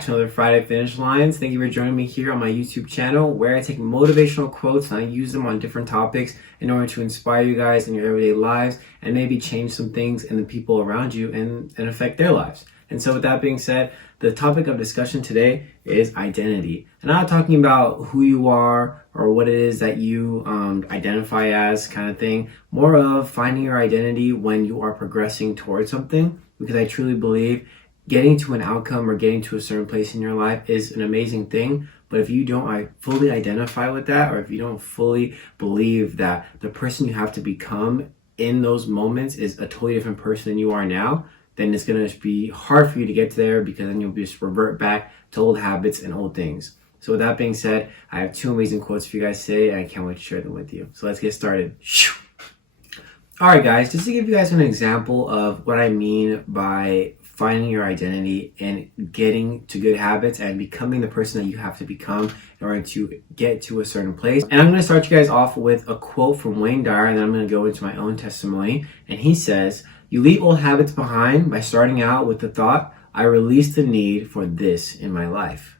back to another Friday Finish Lines. Thank you for joining me here on my YouTube channel where I take motivational quotes and I use them on different topics in order to inspire you guys in your everyday lives and maybe change some things in the people around you and affect their lives. And so with that being said, the topic of discussion today is identity. And I'm not talking about who you are or what it is that you identify as kind of thing, more of finding your identity when you are progressing towards something, because I truly believe getting to an outcome or getting to a certain place in your life is an amazing thing. But if you don't fully identify with that, or if you don't fully believe that the person you have to become in those moments is a totally different person than you are now, then it's going to be hard for you to get there, because then you'll just revert back to old habits and old things. So with that being said, I have two amazing quotes for you guys today, and I can't wait to share them with you. So let's get started. All right, guys, just to give you guys an example of what I mean by finding your identity and getting to good habits and becoming the person that you have to become in order to get to a certain place. And I'm going to start you guys off with a quote from Wayne Dyer, and then I'm going to go into my own testimony. And he says, "You leave old habits behind by starting out with the thought, I release the need for this in my life."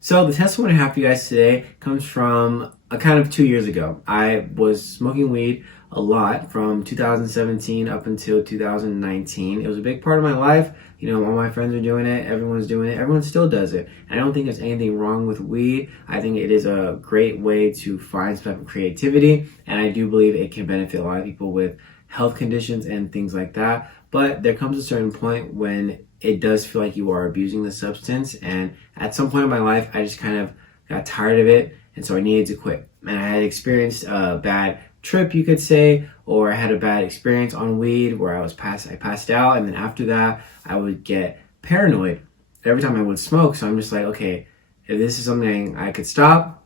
So the testimony I have for you guys today comes from a kind of 2 years ago. I was smoking weed a lot from 2017 up until 2019. It was a big part of my life. You know, all my friends are doing it. Everyone's doing it. Everyone still does it. I don't think there's anything wrong with weed. I think it is a great way to find some type of creativity. And I do believe it can benefit a lot of people with health conditions and things like that. But there comes a certain point when it does feel like you are abusing the substance. And at some point in my life, I just kind of got tired of it. And so I needed to quit. And I had experienced a bad trip, you could say, or I had a bad experience on weed where I passed out, and then after that I would get paranoid every time I would smoke. So I'm just like, okay, if this is something I could stop,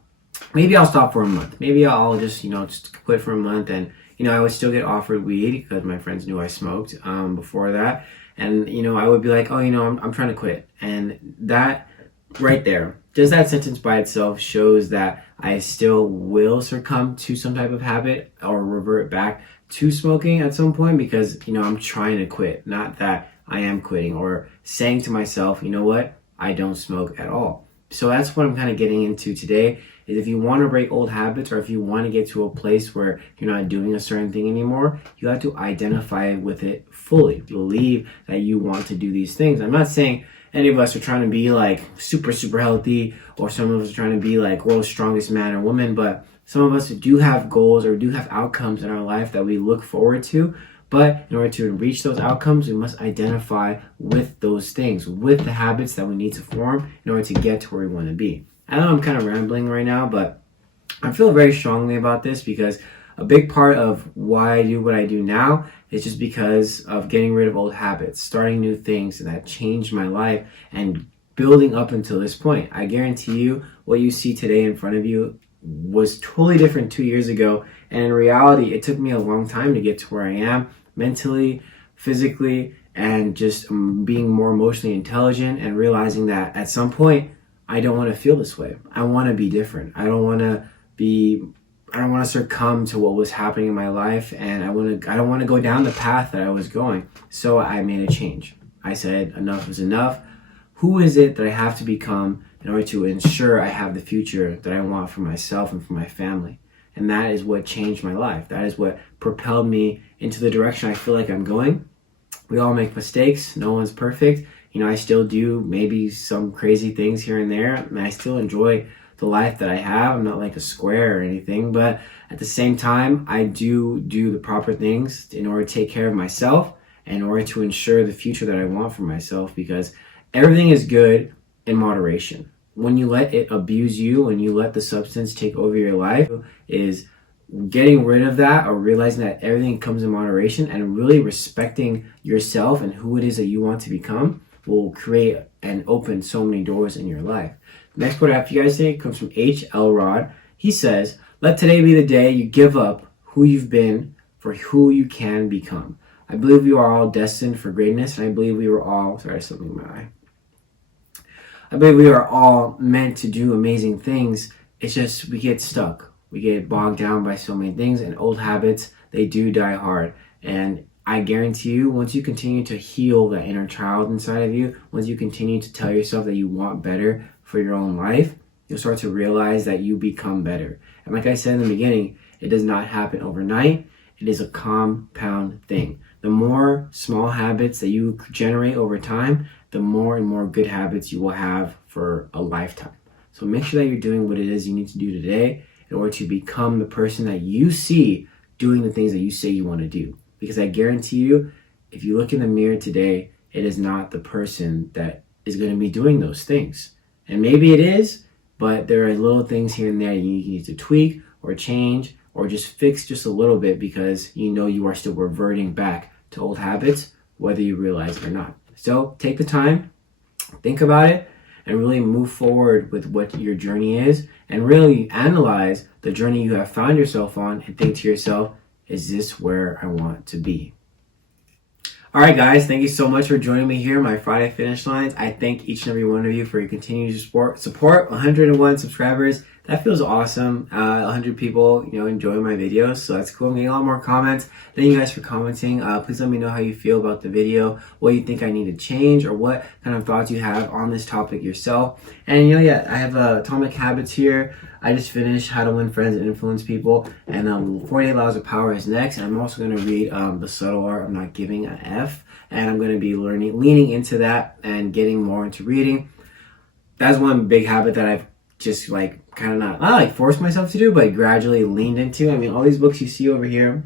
maybe I'll stop for a month. Maybe I'll just just quit for a month. And I would still get offered weed because my friends knew I smoked before that, and I would be like, oh, I'm trying to quit. And that right there, just that sentence by itself shows that I still will succumb to some type of habit or revert back to smoking at some point, because I'm trying to quit, not that I am quitting or saying to myself, you know what, I don't smoke at all. So that's what I'm kind of getting into today, is if you want to break old habits, or if you want to get to a place where you're not doing a certain thing anymore, you have to identify with it fully. Believe that you want to do these things. I'm not saying any of us are trying to be like super healthy, or some of us are trying to be like world's strongest man or woman, but some of us do have goals or do have outcomes in our life that we look forward to. But in order to reach those outcomes, we must identify with those things, with the habits that we need to form in order to get to where we want to be. I know I'm kind of rambling right now, but I feel very strongly about this, because a big part of why I do what I do now is just because of getting rid of old habits, starting new things that changed my life, and building up until this point. I guarantee you what you see today in front of you was totally different 2 years ago. And in reality, it took me a long time to get to where I am mentally, physically, and just being more emotionally intelligent, and realizing that at some point, I don't want to feel this way. I want to be different. I don't want to succumb to what was happening in my life, and I don't want to go down the path that I was going. So I made a change. I said, enough is enough. Who is it that I have to become in order to ensure I have the future that I want for myself and for my family? And that is what changed my life. That is what propelled me into the direction I feel like I'm going. We all make mistakes. No one's perfect. I still do maybe some crazy things here and there, and I still enjoy the life that I have. I'm not like a square or anything, but at the same time, I do the proper things in order to take care of myself, and in order to ensure the future that I want for myself, because everything is good in moderation. When you let it abuse you, when you let the substance take over your life, is getting rid of that, or realizing that everything comes in moderation, and really respecting yourself and who it is that you want to become will create and open so many doors in your life. Next quote I have for you guys today comes from H. Elrod. He says, "Let today be the day you give up who you've been for who you can become." I believe we are all destined for greatness, and I believe we were all, something in my eye. I believe we are all meant to do amazing things. It's just we get stuck. We get bogged down by so many things, and old habits, they do die hard. And I guarantee you, once you continue to heal that inner child inside of you, once you continue to tell yourself that you want better for your own life, you'll start to realize that you become better. And like I said in the beginning, it does not happen overnight. It is a compound thing. The more small habits that you generate over time, the more and more good habits you will have for a lifetime. So make sure that you're doing what it is you need to do today in order to become the person that you see doing the things that you say you want to do. Because I guarantee you, if you look in the mirror today, it is not the person that is going to be doing those things. And maybe it is, but there are little things here and there you need to tweak or change or just fix just a little bit, because you know you are still reverting back to old habits, whether you realize it or not. So take the time, think about it, and really move forward with what your journey is, and really analyze the journey you have found yourself on and think to yourself, is this where I want to be? All right, guys, thank you so much for joining me here, my Friday Finish Lines. I thank each and every one of you for your continued support. 101 subscribers. That feels awesome. 100 people, enjoying my videos, so that's cool. I'm getting a lot more comments. Thank you guys for commenting. Please let me know how you feel about the video, what you think I need to change, or what kind of thoughts you have on this topic yourself. And I have Atomic Habits here. I just finished How to Win Friends and Influence People, and 48 Laws of Power is next. And I'm also going to read The Subtle Art of Not Giving a F, and I'm going to be leaning into that and getting more into reading. That's one big habit that I've just not forced myself to do, but gradually leaned into. I mean, all these books you see over here,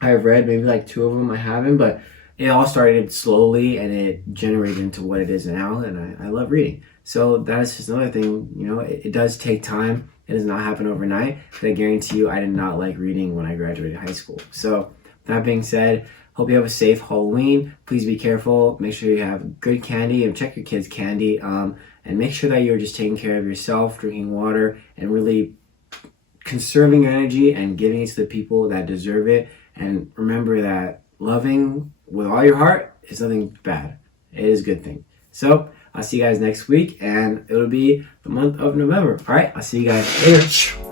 I've read maybe 2 of them I haven't, but it all started slowly and it generated into what it is now, and I love reading. So that is just another thing, it does take time. It does not happen overnight, but I guarantee you I did not like reading when I graduated high school. So that being said, hope you have a safe Halloween. Please be careful. Make sure you have good candy and check your kids' candy. And make sure that you're just taking care of yourself, drinking water, and really conserving your energy and giving it to the people that deserve it. And remember that loving with all your heart is nothing bad. It is a good thing. So I'll see you guys next week, and it'll be the month of November. All right, I'll see you guys later.